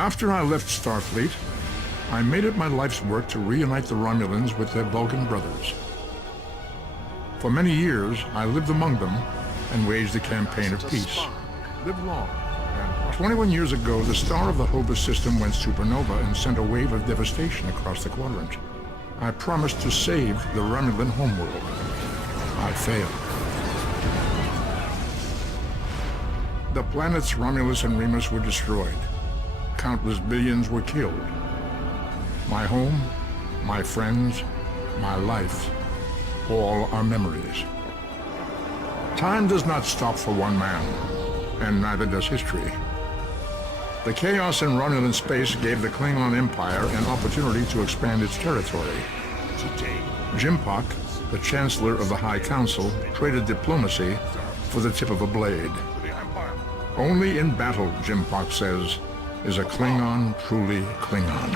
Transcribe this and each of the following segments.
After I left Starfleet, I made it my life's work to reunite the Romulans with their Vulcan brothers. For many years, I lived among them and waged a campaign of peace. Live long. And 21 years ago, the star of the Hobus system went supernova and sent a wave of devastation across the quadrant. I promised to save the Romulan homeworld. I failed. The planets Romulus and Remus were destroyed. Countless billions were killed. My home, my friends, my life, all are memories. Time does not stop for one man, and neither does history. The chaos in Romulan space gave the Klingon Empire an opportunity to expand its territory. Today, Jimpak, the Chancellor of the High Council, traded diplomacy for the tip of a blade. Only in battle, Jimpak says, is a Klingon truly Klingon.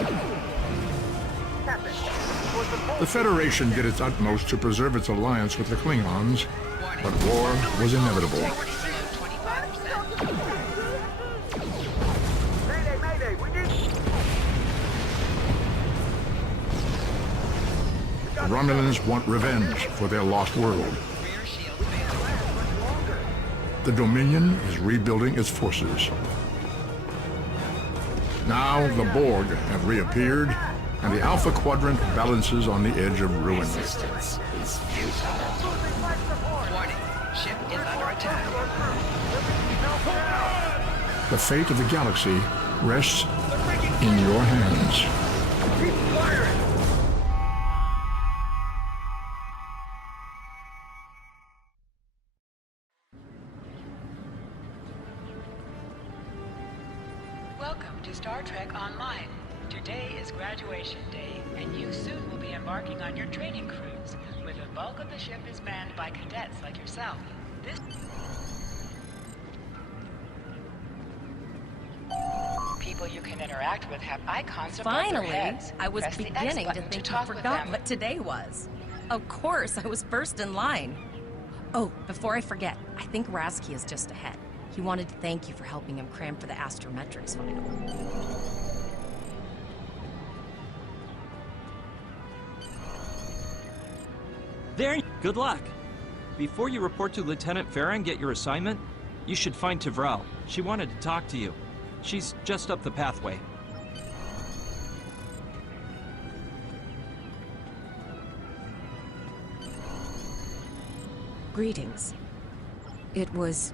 The Federation did its utmost to preserve its alliance with the Klingons, but war was inevitable. The Romulans want revenge for their lost world. The Dominion is rebuilding its forces. Now the Borg have reappeared, and the Alpha Quadrant balances on the edge of ruin. Resistance is futile. Warning, ship is under attack. The fate of the galaxy rests in your hands. Keep firing! Welcome to Star Trek Online. Today is graduation day, and you soon will be embarking on your training cruise, where the bulk of the ship is manned by cadets like yourself. This people you can interact with have icons above their Finally, heads. I was Press the X beginning to button think you talk with forgot them. what today was. Of course, I was first in line. Oh, before I forget, I think Rasky is just ahead. He wanted to thank you for helping him cram for the astrometrics final. There, good luck. Before you report to Lieutenant Farah and get your assignment, you should find Tevrel. She wanted to talk to you. She's just up the pathway. Greetings. It was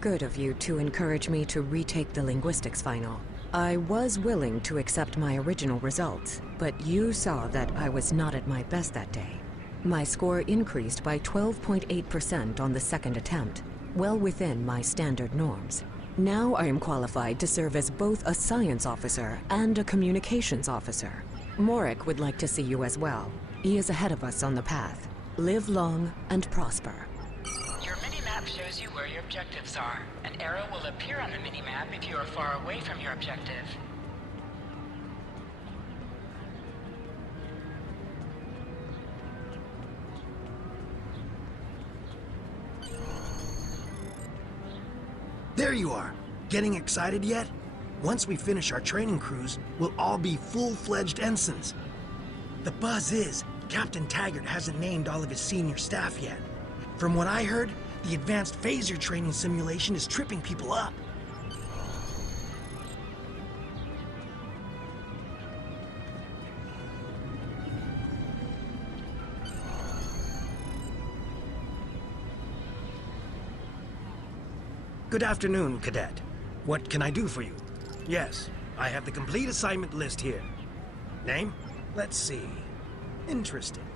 good of you to encourage me to retake the linguistics final. I was willing to accept my original results, but you saw that I was not at my best that day. My score increased by 12.8% on the second attempt, well within my standard norms. Now I am qualified to serve as both a science officer and a communications officer. Morik would like to see you as well. He is ahead of us on the path. Live long and prosper. Your mini-map shows you where your objectives are. An arrow will appear on the mini-map if you are far away from your objective. There you are. Getting excited yet? Once we finish our training cruise, we'll all be full-fledged ensigns. The buzz is, Captain Taggart hasn't named all of his senior staff yet. From what I heard, the advanced phaser training simulation is tripping people up. Good afternoon, Cadet. What can I do for you? Yes, I have the complete assignment list here. Name? Let's see. Interesting.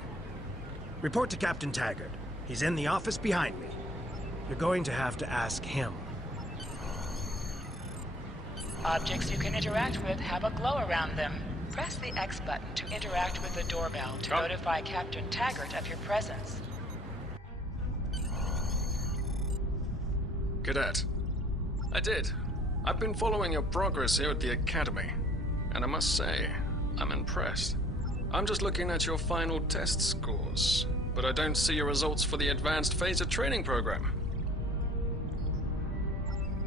Report to Captain Taggart. He's in the office behind me. You're going to have to ask him. Objects you can interact with have a glow around them. Press the X button to interact with the doorbell to notify Captain Taggart of your presence. Cadet. I did. I've been following your progress here at the Academy, and I must say, I'm impressed. I'm just looking at your final test scores, but I don't see your results for the Advanced Phaser Training Program.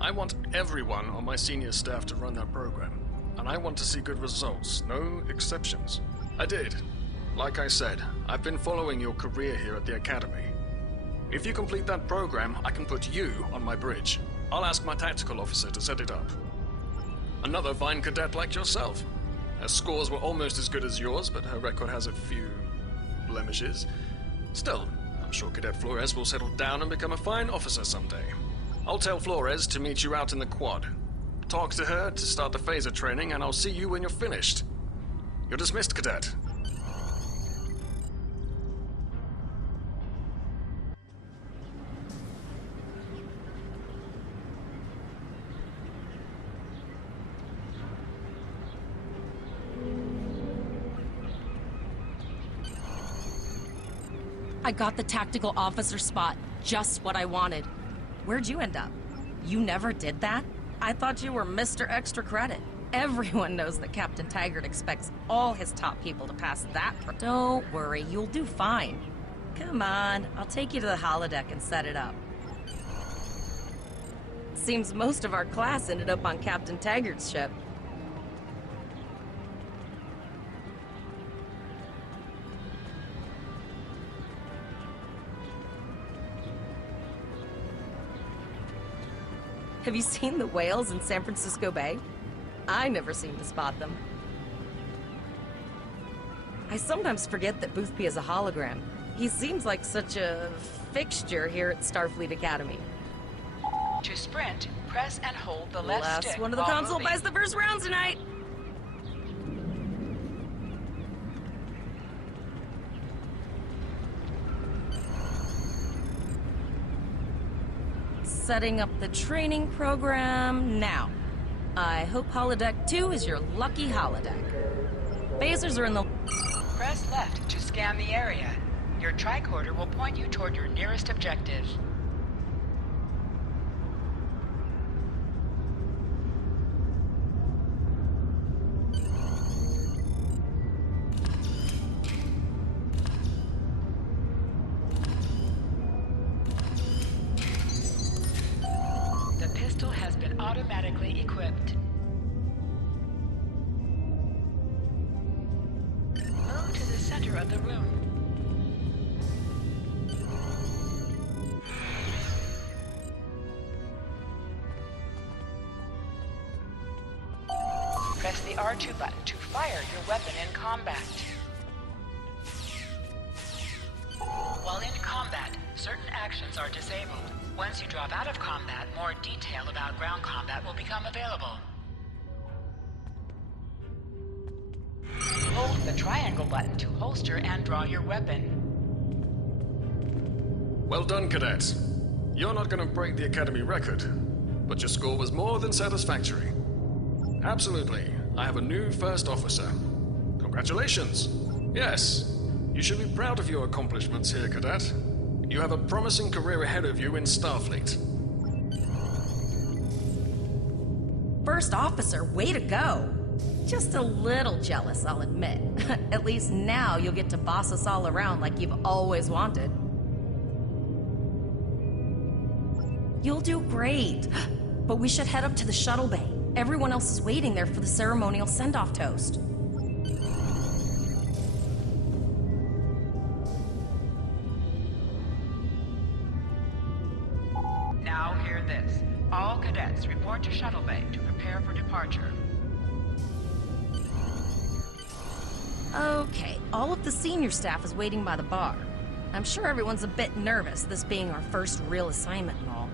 I want everyone on my senior staff to run that program. and I want to see good results, no exceptions. I did. Like I said, I've been following your career here at the Academy. If you complete that program, I can put you on my bridge. I'll ask my tactical officer to set it up. Another fine cadet like yourself. Her scores were almost as good as yours, but her record has a few blemishes. Still, I'm sure Cadet Flores will settle down and become a fine officer someday. I'll tell Flores to meet you out in the quad. Talk to her to start the phaser training, and I'll see you when you're finished. You're dismissed, Cadet. I got the tactical officer spot. Just what I wanted. Where'd you end up? You never did that? I thought you were Mr. Extra Credit. Everyone knows that Captain Taggart expects all his top people to pass that. Don't worry, you'll do fine. Come on, I'll take you to the holodeck and set it up. Seems most of our class ended up on Captain Taggart's ship. Have you seen the whales in San Francisco Bay? I never seem to spot them. I sometimes forget that Boothby is a hologram. He seems like such a fixture here at Starfleet Academy. To sprint, press and hold the left stick. Last one of the while console moving. buys the first round tonight. Setting up the training program now. I hope Holodeck 2 is your lucky holodeck. Phasers are in the... Press left to scan the area. Your tricorder will point you toward your nearest objective. The pistol has been automatically equipped. Move to the center of the room. Press the R2 button to fire your weapon in combat. While in combat, certain actions are disabled. Once you drop out of combat, more detail about ground combat will become available. Hold the triangle button to holster and draw your weapon. Well done, Cadet. You're not going to break the Academy record, but your score was more than satisfactory. Absolutely. I have a new first officer. Congratulations. Yes, you should be proud of your accomplishments here, Cadet. You have a promising career ahead of you in Starfleet. First officer, way to go. Just a little jealous, I'll admit. At least now you'll get to boss us all around like you've always wanted. You'll do great. But we should head up to the shuttle bay. Everyone else is waiting there for the ceremonial send-off toast. Now hear this. All cadets report to shuttle bay to prepare for departure. Okay, all of the senior staff is waiting by the bar. I'm sure everyone's a bit nervous, this being our first real assignment and all.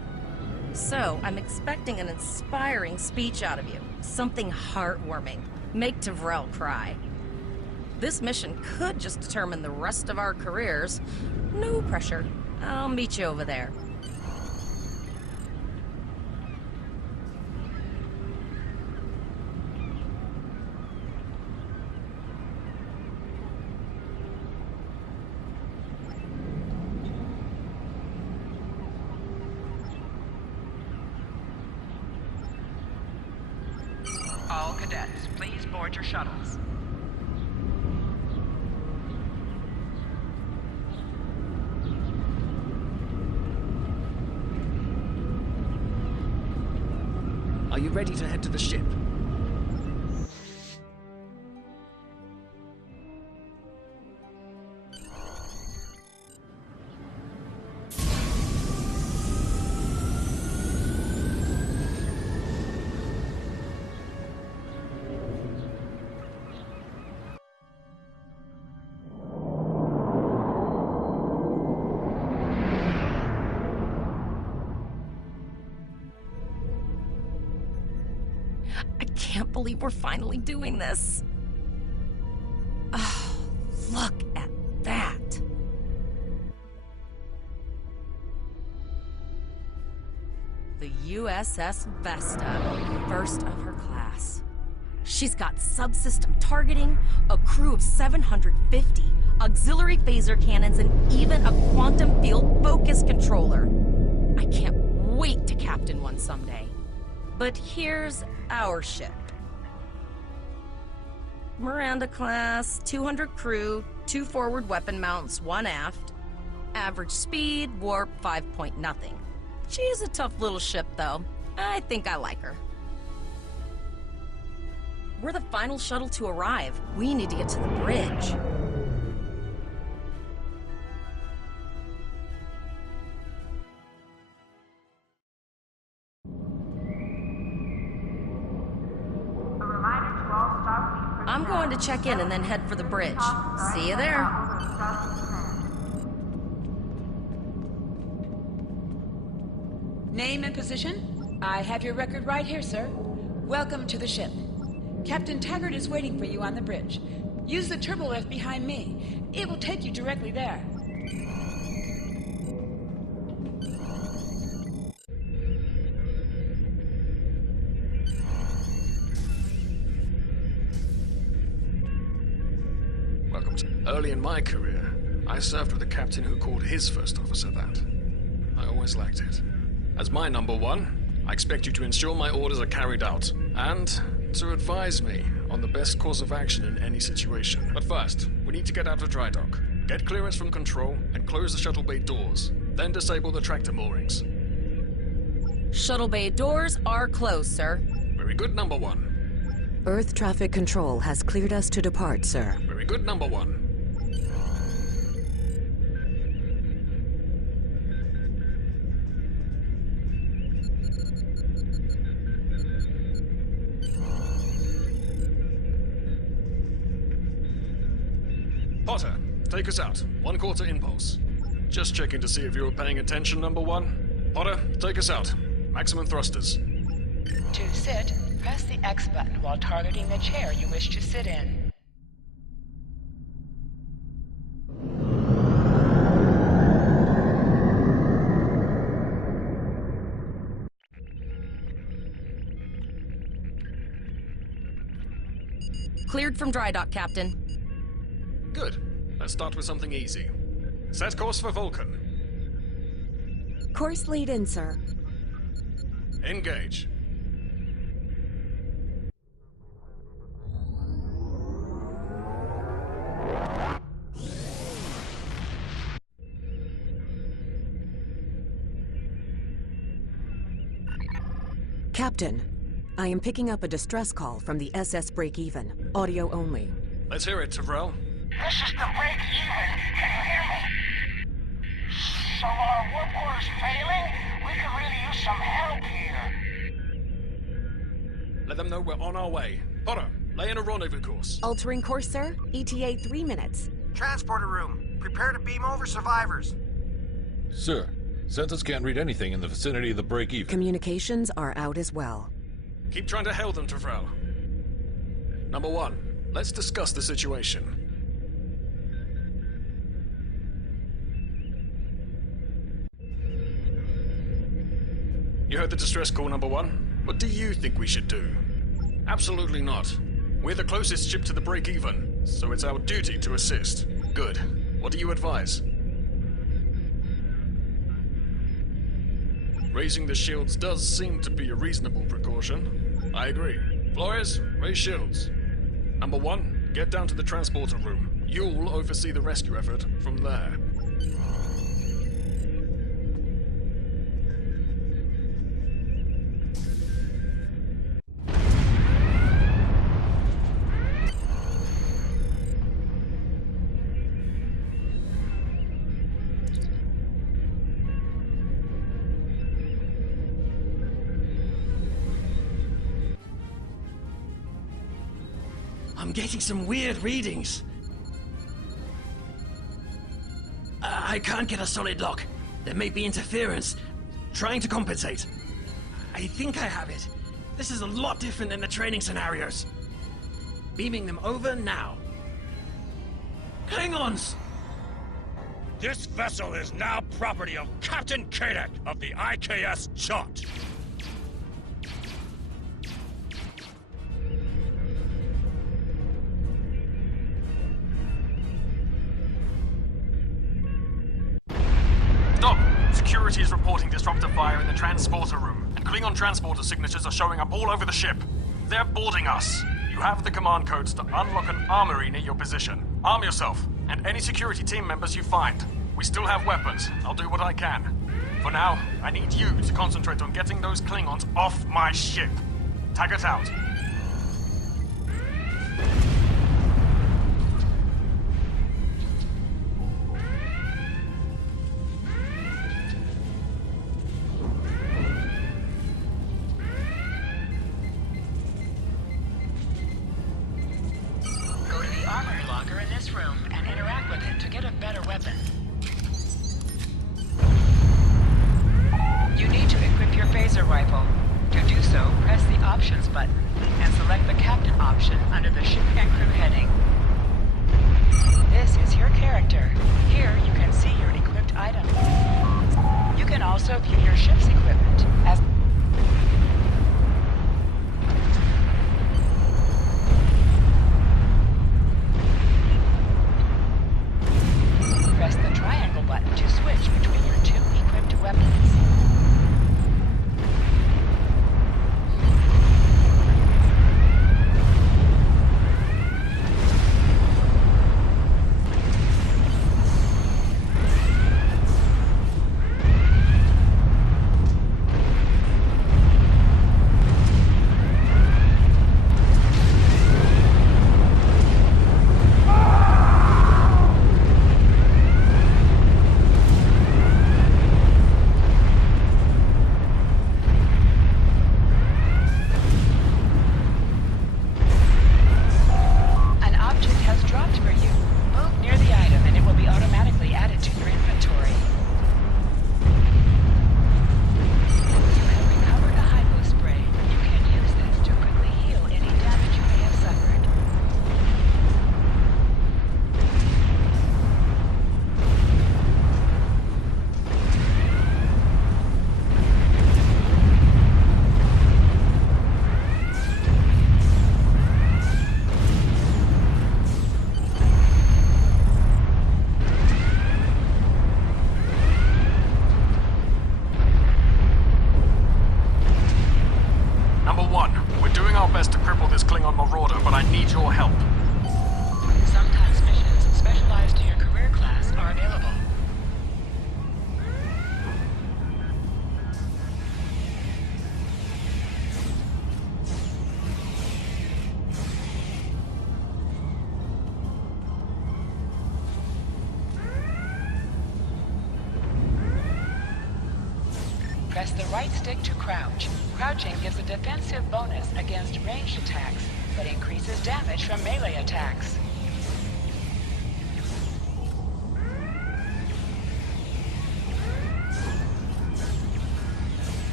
So, I'm expecting an inspiring speech out of you. Something heartwarming. Make Tavrel cry. This mission could just determine the rest of our careers. No pressure. I'll meet you over there. All cadets, please board your shuttles. Are you ready to head to the ship? believe we're finally doing this. Oh, look at that. The USS Vesta, first of her class. She's got subsystem targeting, a crew of 750, auxiliary phaser cannons, and even a quantum field focus controller. I can't wait to captain one someday. But here's our ship. Miranda class, 200 crew, 2 forward weapon mounts, 1 aft. Average speed, warp 5.0. She's a tough little ship, though. I think I like her. We're the final shuttle to arrive. We need to get to the bridge. I'm going to check in and then head for the bridge. See you there. Name and position? I have your record right here, sir. Welcome to the ship. Captain Taggart is waiting for you on the bridge. Use the turbo lift behind me. It will take you directly there. Welcome to... Early in my career, I served with a captain who called his first officer that. I always liked it. As my number one, I expect you to ensure my orders are carried out, and to advise me on the best course of action in any situation. But first, we need to get out of dry dock, get clearance from control, and close the shuttle bay doors. Then disable the tractor moorings. Shuttle bay doors are closed, sir. Very good, number one. Earth traffic control has cleared us to depart, sir. Very good, number one. Potter, take us out. 1/4 impulse. Just checking to see if you were paying attention, number one. Potter, take us out. Maximum thrusters. To sit, press the X button while targeting the chair you wish to sit in. Cleared from dry dock, Captain. Good. Let's start with something easy. Set course for Vulcan. Course lead in, sir. Engage. Captain, I am picking up a distress call from the SS Break-Even. Audio only. Let's hear it, Tavrel. This is the Break-Even. Can you hear me? So our warp core is failing? We could really use some help here. Let them know we're on our way. Potter, lay in a rendezvous course. Altering course, sir. ETA 3 minutes. Transporter room. Prepare to beam over survivors. Sir, Census can't read anything in the vicinity of the break-even. Communications are out as well. Keep trying to hail them, Tavrel. Number one, let's discuss the situation. You heard the distress call, number one. What do you think we should do? Absolutely not. We're the closest ship to the break-even, so it's our duty to assist. Good. What do you advise? Raising the shields does seem to be a reasonable precaution. I agree. Flores, raise shields. Number one, get down to the transporter room. You'll oversee the rescue effort from there. I'm getting some weird readings. I can't get a solid lock. There may be interference. Trying to compensate. I think I have it. This is a lot different than the training scenarios. Beaming them over now. Klingons! This vessel is now property of Captain Kadek of the IKS Jot. Stop! Security is reporting disruptor fire in the transporter room, and Klingon transporter signatures are showing up all over the ship. They're boarding us. You have the command codes to unlock an armory near your position. Arm yourself, and any security team members you find. We still have weapons. I'll do what I can. For now, I need you to concentrate on getting those Klingons off my ship. Taggart out. Go to the armory locker in this room and interact with it to get a better weapon. You need to equip your phaser rifle. To do so, press the Options button and select the Captain option under the Ship and Crew heading. This is your character. Here you can see your equipped items. You can also view your ship's equipment as press the triangle button to switch between your two equipped weapons. Sometimes missions specialized to your career class are available. Press the right stick to crouch. Crouching gives a defensive bonus against ranged attacks, but increases damage from melee attacks.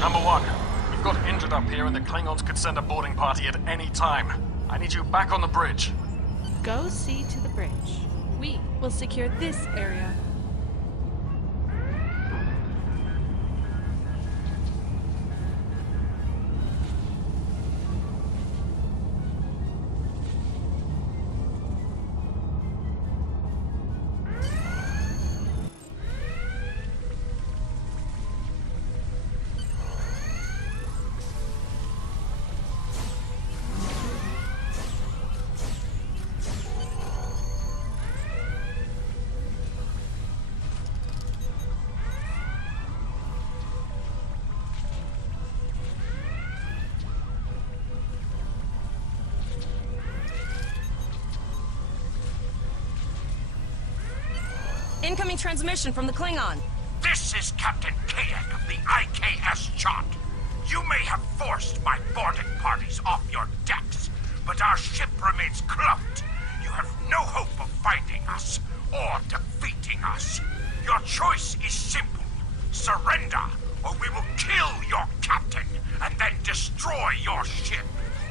Number 1, we've got injured up here and the Klingons could send a boarding party at any time. I need you back on the bridge. Go see to the bridge. We will secure this area. Incoming transmission from the Klingon. This is Captain Kadek of the IKS Chart. You may have forced my boarding parties off your decks, but our ship remains cloaked. You have no hope of finding us or defeating us. Your choice is simple. Surrender, or we will kill your captain and then destroy your ship.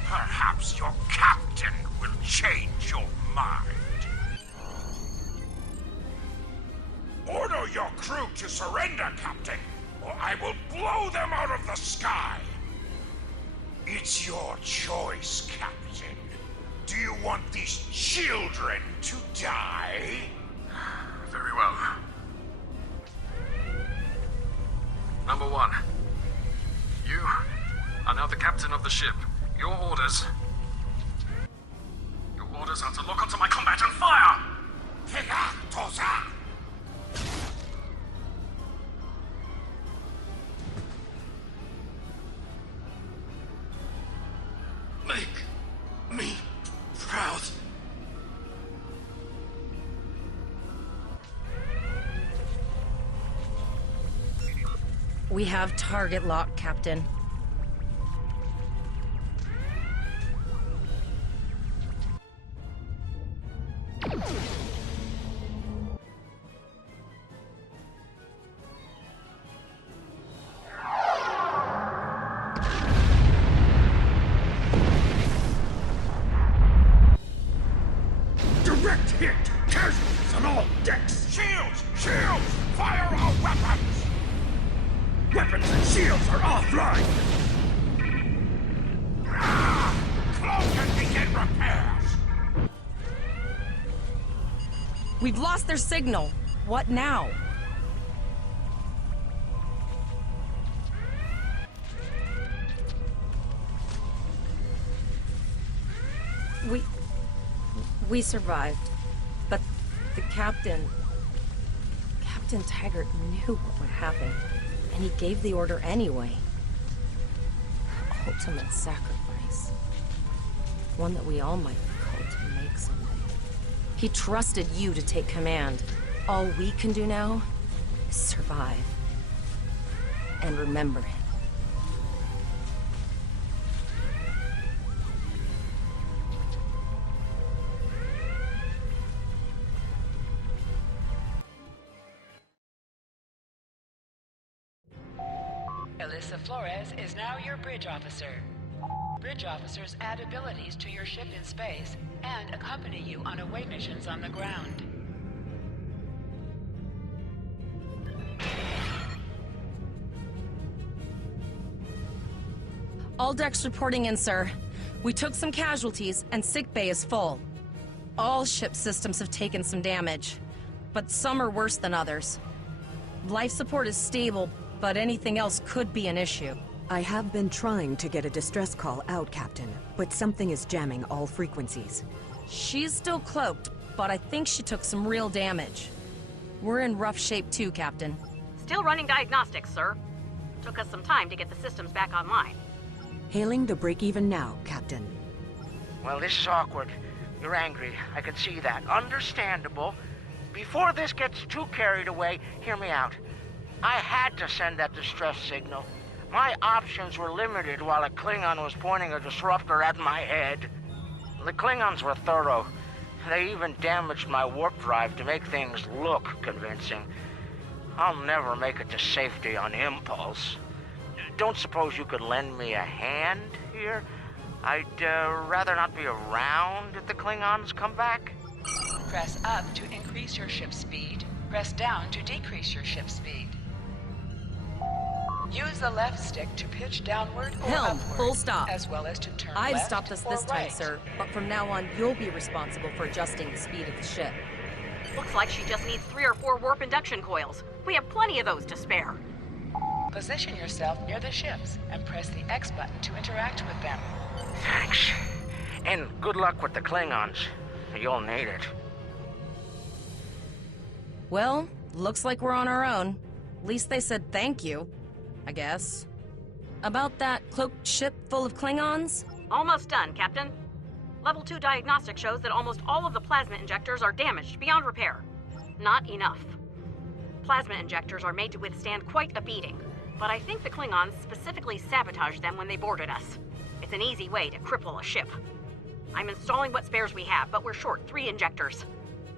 Perhaps your captain will change your mind. Order your crew to surrender, Captain, or I will blow them out of the sky. It's your choice, Captain. Do you want these children to die? Very well. Number 1, you are now the captain of the ship. Your orders are to lock onto my combat and fire! Tiga Toza! Make me proud. We have target lock, Captain. Direct hit! Casualties on all decks! Shields! Shields! Fire our weapons! Weapons and shields are offline! Close and begin repairs! We've lost their signal. What now? We survived, but the Captain Taggart knew what would happen, and he gave the order anyway. Ultimate sacrifice. One that we all might be called to make someday. He trusted you to take command. All we can do now is survive. And remember him. Alyssa Flores is now your bridge officer. Bridge officers add abilities to your ship in space and accompany you on away missions on the ground. All decks reporting in, sir. We took some casualties, and sickbay is full. All ship systems have taken some damage, but some are worse than others. Life support is stable, but anything else could be an issue. I have been trying to get a distress call out, Captain, but something is jamming all frequencies. She's still cloaked, but I think she took some real damage. We're in rough shape too, Captain. Still running diagnostics, sir. Took us some time to get the systems back online. Hailing the break-even now, Captain. Well, this is awkward. You're angry. I can see that. Understandable. Before this gets too carried away, hear me out. I had to send that distress signal. My options were limited while a Klingon was pointing a disruptor at my head. The Klingons were thorough. They even damaged my warp drive to make things look convincing. I'll never make it to safety on impulse. don't suppose you could lend me a hand here? I'd rather not be around if the Klingons come back. Press up to increase your ship's speed. Press down to decrease your ship's speed. Use the left stick to pitch downward or Helm, upward, full stop. as well as to turn I'd left stopped us or this time, right. sir, but from now on, you'll be responsible for adjusting the speed of the ship. Looks like she just needs 3 or 4 warp induction coils. We have plenty of those to spare. Position yourself near the ships and press the X button to interact with them. Thanks. And good luck with the Klingons. You'll need it. Well, looks like we're on our own. At least they said thank you, I guess. About that cloaked ship full of Klingons? Almost done, Captain. Level 2 diagnostic shows that almost all of the plasma injectors are damaged beyond repair. Not enough. Plasma injectors are made to withstand quite a beating, but I think the Klingons specifically sabotaged them when they boarded us. It's an easy way to cripple a ship. I'm installing what spares we have, but we're short 3 injectors.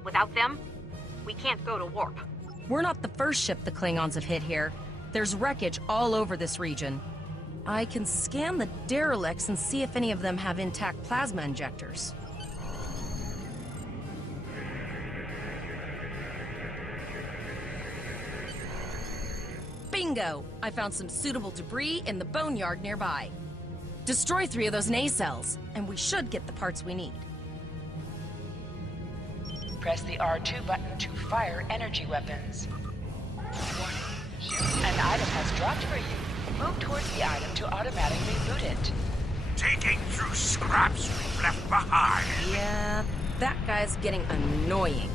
Without them, we can't go to warp. We're not the first ship the Klingons have hit here. There's wreckage all over this region. I can scan the derelicts and see if any of them have intact plasma injectors. Bingo! I found some suitable debris in the boneyard nearby. Destroy 3 of those nacelles, and we should get the parts we need. Press the R2 button to fire energy weapons. Warning. An item has dropped for you. Move towards the item to automatically loot it. Digging through scraps we've left behind. Yeah, that guy's getting annoying.